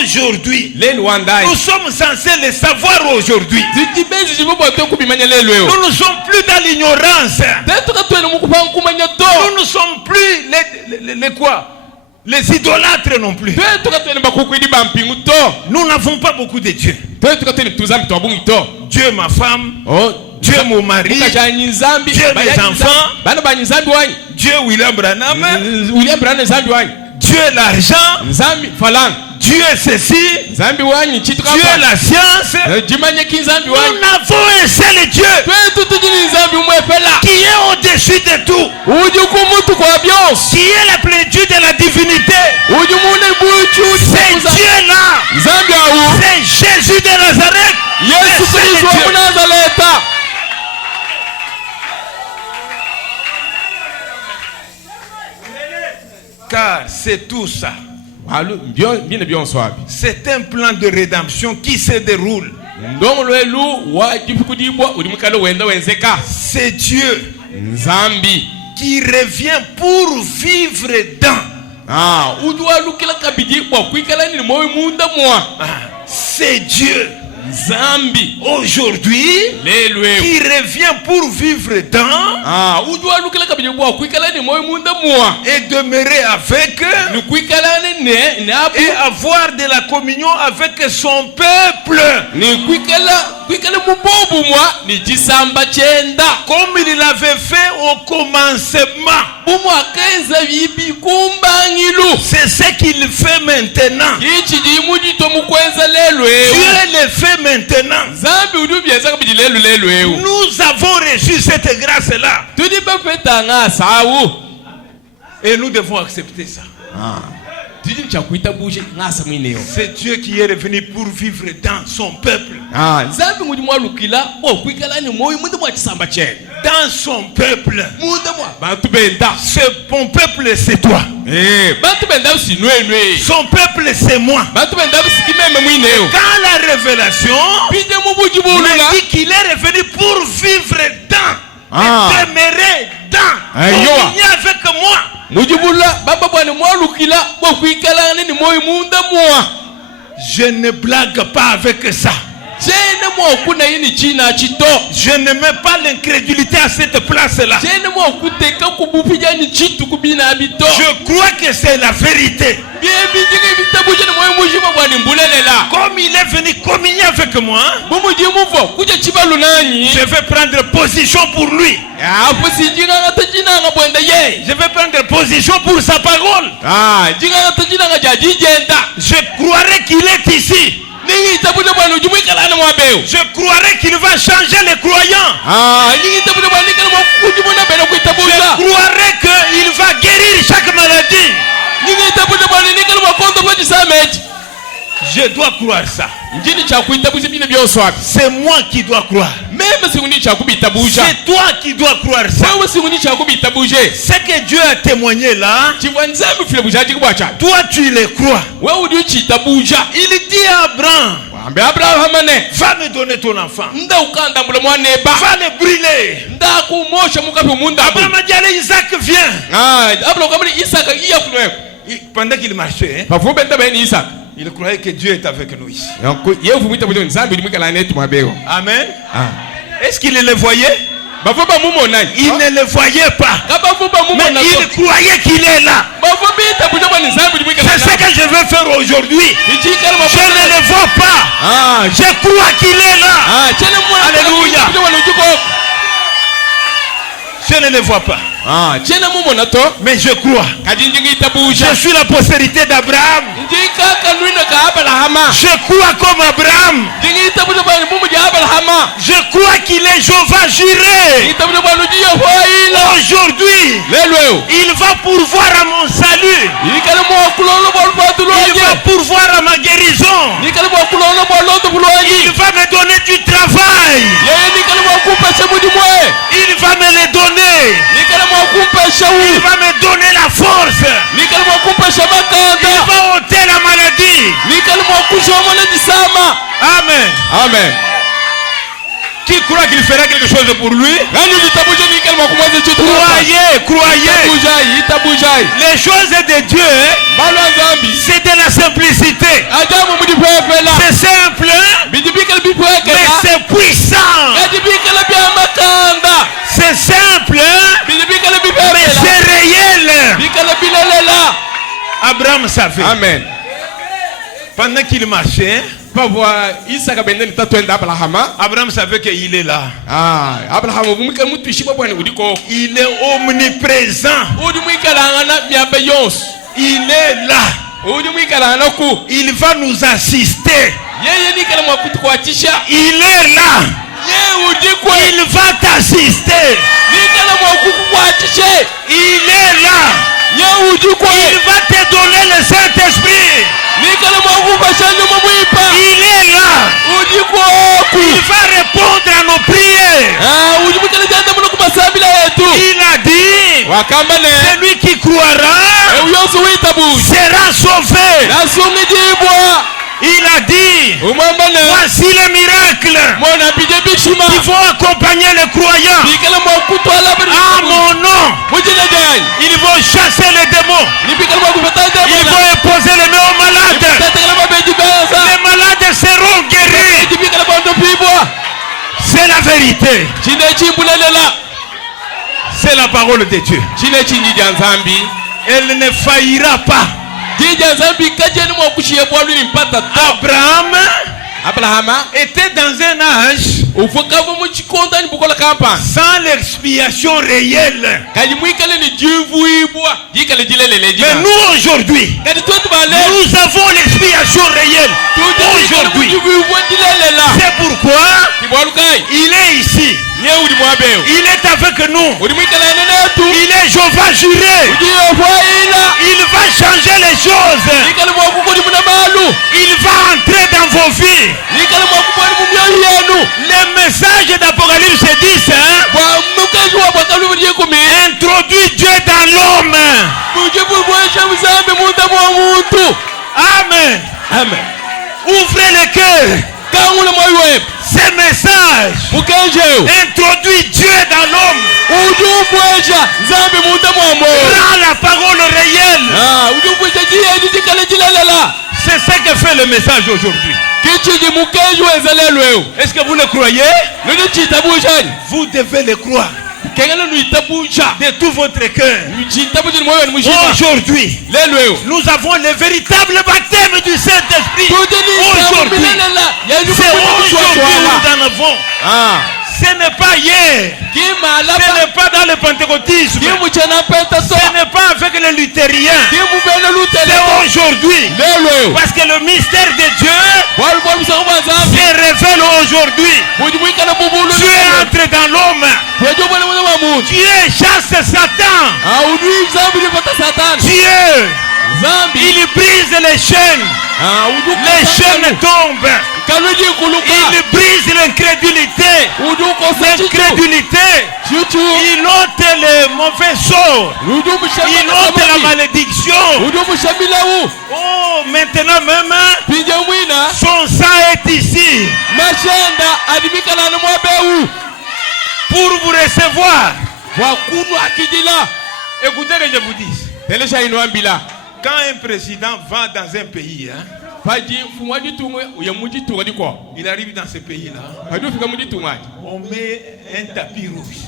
Aujourd'hui, nous sommes censés le savoir aujourd'hui. Nous ne sommes plus dans l'ignorance. Nous ne sommes plus les quoi? Les idolâtres non plus. Nous n'avons pas beaucoup de dieux. Dieu ma femme, Dieu mon mari, Dieu mes enfants, Dieu William Branham, Dieu l'argent, Dieu ceci, Dieu la science. Nous n'avons un seul Dieu qui est au-dessus de tout, qui est la plénitude de la divinité. C'est Dieu-là, c'est Jésus de Nazareth. Car c'est tout ça. C'est un plan de rédemption qui se déroule. C'est Dieu qui revient pour vivre dans. C'est Dieu aujourd'hui qui revient pour vivre dans et demeurer avec et avoir de la communion avec son peuple, comme il l'avait fait au commencement. C'est ce qu'il fait maintenant. Dieu le fait maintenant. Nous avons reçu cette grâce-là. Et nous devons accepter ça. C'est Dieu qui est revenu pour vivre dans son peuple. Dans son peuple. Mon peuple c'est toi. Son peuple c'est moi. Quand la révélation me dit qu'il est revenu pour vivre dans et demeurer dans, communier avec moi. Je ne blague pas avec ça. Je ne mets pas l'incrédulité à cette place-là. Je crois que c'est la vérité. Comme il est venu communier avec moi, je vais prendre position pour lui. Je vais prendre position pour sa parole. Je croirais qu'il est ici. Je croirais qu'il va changer les croyants. Je croirais qu'il va guérir chaque maladie. Je dois croire ça. C'est moi qui dois croire. C'est toi qui dois croire ça. Ce que Dieu a témoigné là, toi tu le crois. Il dit à Abraham, va me donner ton enfant. Va le brûler. Abraham a dit, allez, Isaac, viens. Pendant qu'il marchait, il croyait que Dieu est avec nous ici. Amen. Est-ce qu'il le voyait? Il ne le voyait pas. Mais il croyait qu'il est là. C'est ce que je veux faire aujourd'hui. Je ne le vois pas. Je crois qu'il est là. Alléluia. Je ne le vois pas. Mais je crois. Je suis la postérité d'Abraham. Je crois comme Abraham. Je crois qu'il est Jéhovah Jireh. Aujourd'hui, il va pourvoir à mon salut. Il va pourvoir à ma guérison. Il va me donner du travail. Il va me le donner. Il va me donner la force. Il va ôter la maladie. Amen. Amen. Qui croit qu'il fera quelque chose pour lui? Croyez. Les choses de Dieu, c'est de la simplicité. C'est simple, mais c'est puissant. C'est simple, mais c'est réel. Abraham savait. Amen. Pendant qu'il marchait, Abraham savait qu'il est là. Il est omniprésent. Il est là. Il va nous assister. Il est là. Il va t'assister. Il est là. Il va te donner le Saint-Esprit. Il est là. Il va répondre à nos prières. Il a dit, celui qui croira sera sauvé. Il a dit, voici les miracles qui vont accompagner les croyants. À mon nom, ils vont chasser les démons. Ils vont imposer les mains aux malades. Les malades seront guéris. C'est la vérité. C'est la parole de Dieu. Elle ne faillira pas. Abraham était dans un âge sans l'expiation réelle. Mais nous aujourd'hui, nous avons l'expiation réelle. Aujourd'hui, c'est pourquoi il est ici. Il est avec nous. Il est Jéhovah Jireh. Il va changer les choses. Il va entrer dans vos vies. Le message d'Apocalypse 10 introduit Dieu dans l'homme. Amen. Amen. Ouvrez le cœur. Ce message introduit Dieu dans l'homme. Rend la parole réelle. C'est ce que fait le message aujourd'hui. Est-ce que vous le croyez? Vous devez le croire de tout votre cœur. Aujourd'hui, nous avons le véritable baptême du Saint-Esprit. Aujourd'hui, c'est aujourd'hui nous en avons. Ce n'est pas hier. Ce n'est pas dans le pentecôtisme. Ce n'est pas avec les luthériens. C'est aujourd'hui. Parce que le mystère de Dieu se révèle aujourd'hui. Dieu entre dans l'homme. Dieu chasse Satan. Dieu, il brise les chaînes. Les chaînes tombent. Il brise l'incrédulité. Il ôte les mauvais sorts. Il ôte la malédiction. Oh, maintenant même, son sang est ici pour vous recevoir. Écoutez que je vous dis. Quand un président va dans un pays, il arrive dans ce pays-là, on met un tapis rouge.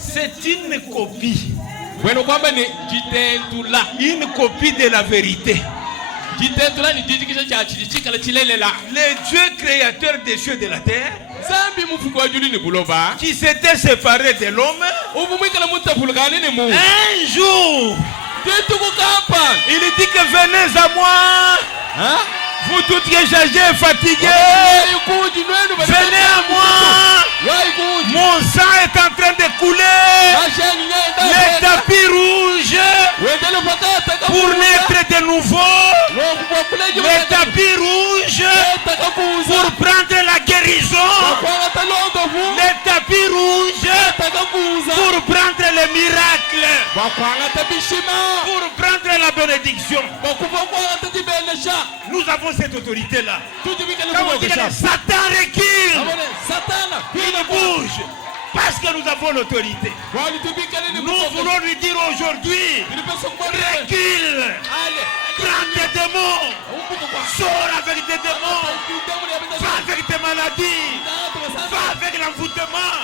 C'est une copie. Une copie de la vérité. Le Dieu créateur des cieux et de la terre, qui s'était séparé de l'homme, un jour, il dit que venez à moi, vous tous qui êtes chargés et fatigués, venez à moi. Mon sang est en train de couler. Les tapis rouges pour naître de nouveau. Les tapis rouges pour prendre la guérison. Les tapis rouges pour prendre le miracle. Pour prendre la bénédiction. Nous avons cette autorité-là. Satan recule. Il bouge. Parce que nous avons l'autorité. Nous voulons lui dire aujourd'hui, recule. Prends tes démons. Sors avec des démons. Va avec tes maladies. Va avec l'envoûtement.